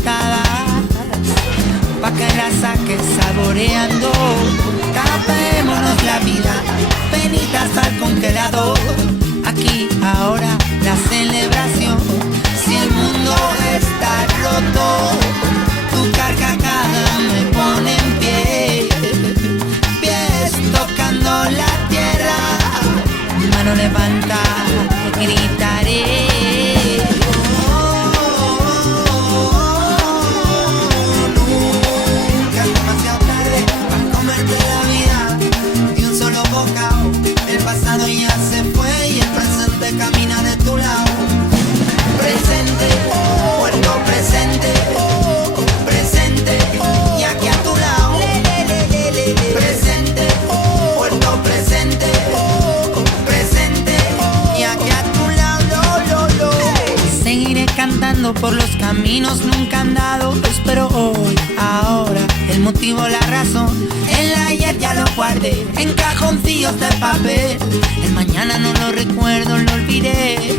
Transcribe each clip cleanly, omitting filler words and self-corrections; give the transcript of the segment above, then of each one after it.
encantadas, pa' que la saques saboreando. Tapémonos la vida, penitas al congelador. Aquí, ahora, la celebración. Si el mundo está roto, tu carcajada me pone en pie. Pies tocando la tierra, mano levanta, gritaré. Nunca es demasiado tarde para comerte la vida de un solo bocado. El pasado ya se fue y el presente camina de tu lado. Presente, puerto presente, presente, y aquí a tu lado. Presente, puerto presente, presente, y aquí a tu lado. Seguiré cantando por los caminos nunca andados, pero hoy, ahora, el motivo, la razón. El ayer ya lo guardé en cajoncillos de papel. El mañana no lo recuerdo, lo olvidé.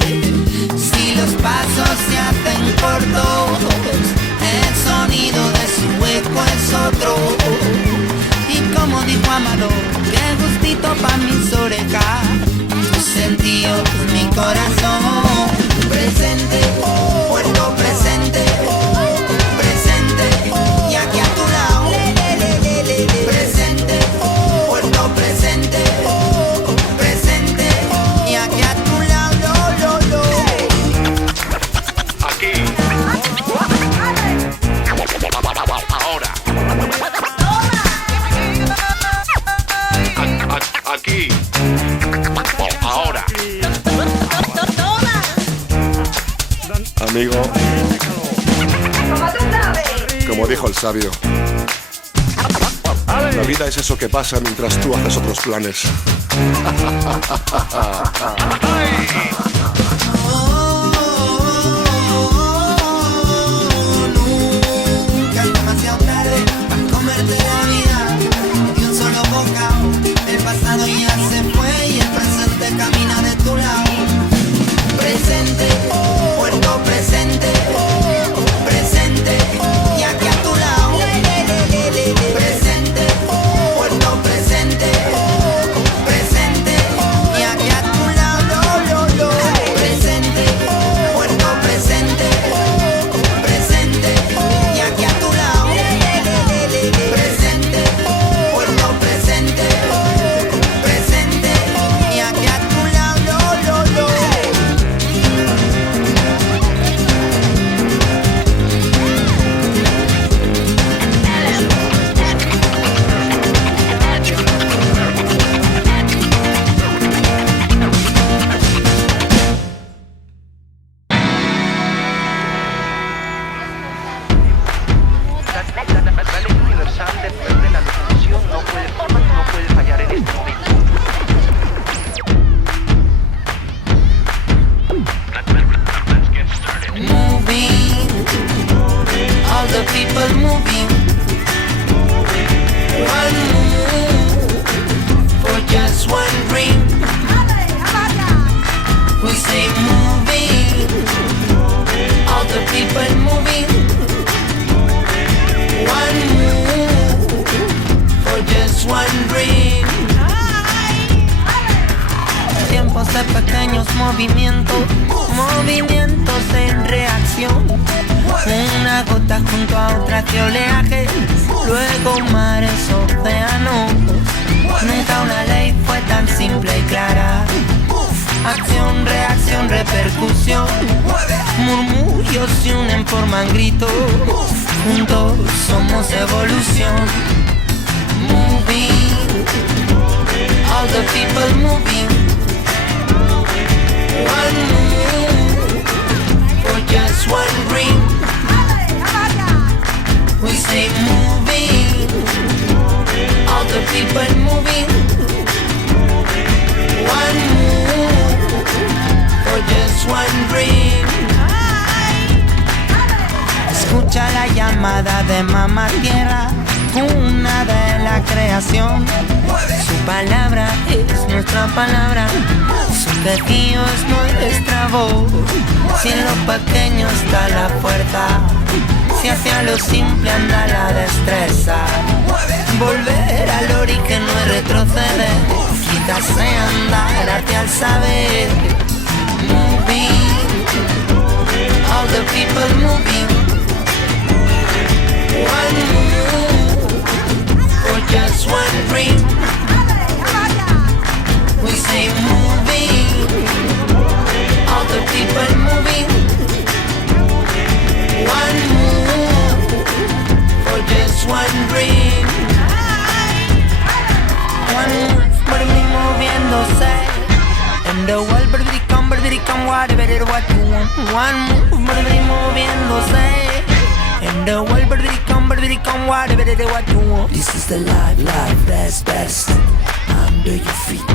Si los pasos se hacen cortos, el sonido de su eco es otro. Y como dijo Amador, qué gustito pa' mis orejas, tus sentidos, mi corazón. Presente, puerto presente, presente, y aquí a tu lado. Presente, puerto presente, presente, y aquí a tu lado. Aquí. Ahora. Aquí. Ahora. Amigo, como dijo el sabio, la vida es eso que pasa mientras tú haces otros planes. Nunca es demasiado tarde para comerte la vida de un solo bocado. El pasado ya se fue y el presente camina de tu lado. Presente, puerto presente, presente, y aquí a tu lado. Presente, puerto presente, presente, y aquí a tu lado. Presente, puerto presente, presente, y aquí a tu lado. Presente, puerto presente, presente, y aquí a tu lado. La ley universal de la locomoción no puede fallar en este momento. Moving, all the people moving. One move for just one dream. We say moving, all the people moving. One move for just one dream. Tiempos de pequeños movimientos, movimientos en reacción. Una gota junto a otra que oleaje, luego mares, océanos. Nunca una ley fue tan simple y clara. Acción, reacción, repercusión. Murmullos se unen, forman gritos. Juntos somos evolución. Moving, all the people moving. One move for just one dream. We say moving, all the people moving. One move for just one dream. Escucha la llamada de mamá tierra, cuna de la creación. Su palabra es nuestra palabra, su quejío es nuestra voz. Si en lo pequeño está la fuerza, Si hacia lo simple anda la destreza. Volver al ori que no es retroceder. Quitarse andar hacia el saber. Moving, all the people moving. One move for just one dream. We say moving, all the people moving. One move for just one dream. One move, por mí moviéndose. And the world, come, whatever it what you want. One move, por mí moviéndose. And the world, come, whatever it what you want. This is the life, best under your feet.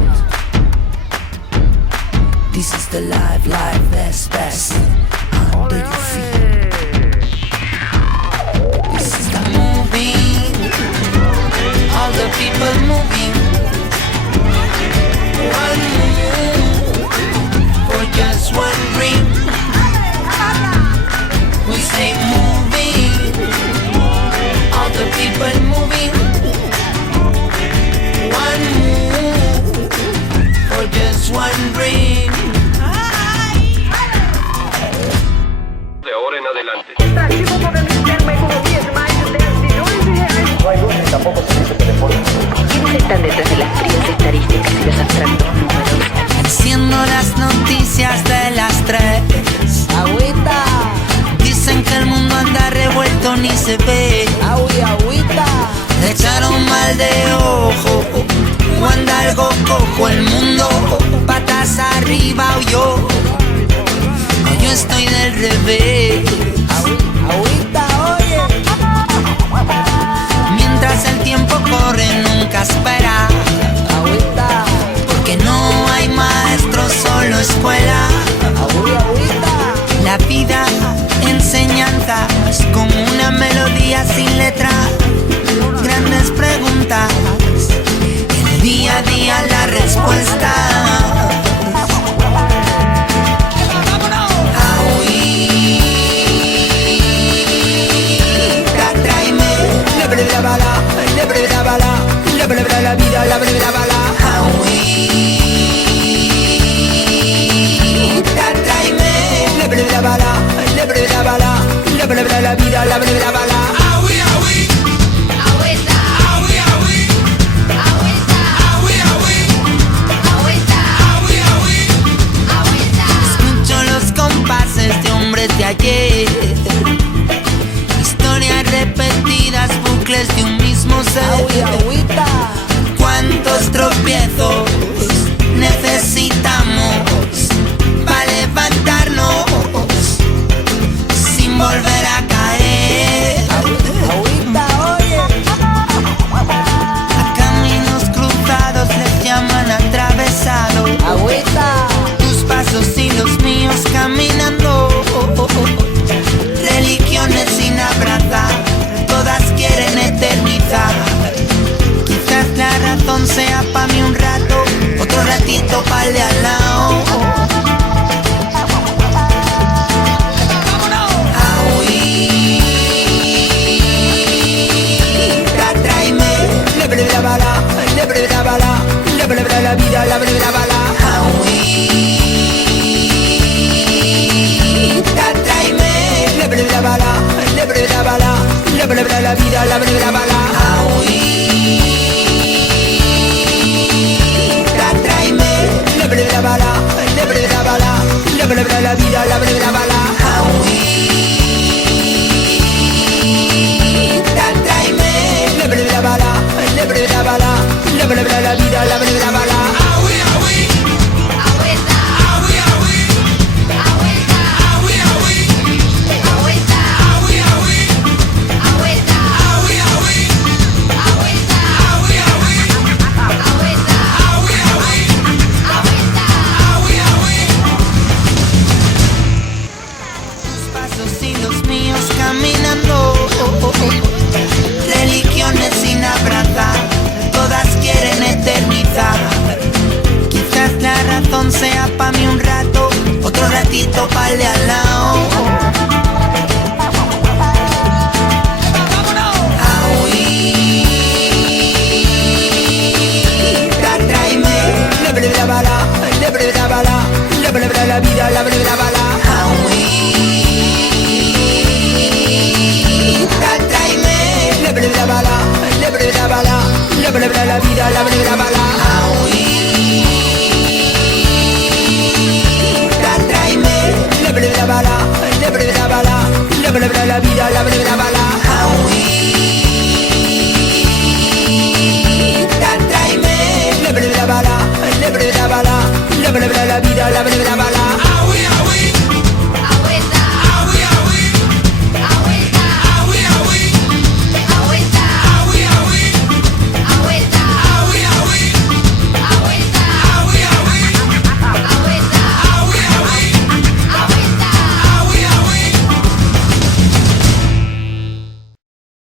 This is the life, best under your feet. This is the moving, all the people moving. One move for just one dream. We say moving, all the people moving. One move for just one dream. De ahora en adelante. ¿Quiénes están detrás de las frías estadísticas y los abstractos números? Enciendo las noticias de las 3. Agüita, Dicen que el mundo anda revuelto, ni se ve. agüita. Le echaron mal de ojo, o anda algo cojo el mundo. Patas arriba o yo estoy del revés. Agüita, oye. Mientras el tiempo corre nunca espera, Agüita, porque no hay maestro, solo escuela. agüita. La vida, enseñanzas, como una melodía sin letra. Grandes preguntas, el día a día la respuesta. Agüita, tráeme la breve bala, la breve bala, la breve la vida, la breve bala. Agüita, tráeme la breve bala, la breve bala, la breve la vida, la breve bala. Escucho los compases de hombres de ayer, historias repetidas, bucles de un mismo ser. Agüita, ¿Cuántos tropiezos necesitamos para levantarnos sin volver a caer? agüita, oye. A caminos cruzados les llaman atravesado. Agüita, Tus pasos y los míos caminando. Religiones sin abrazar, todas quieren eternizar. Quizás la razón sea pa' mí un rato, otro ratito pa'l de al lado. Agüita, tráeme la breve la bala, la breve la bala, la breve la vida, la breve la bala. Agüita, tráeme la breve la bala, la breve la bala, la breve la vida, la breve la bala.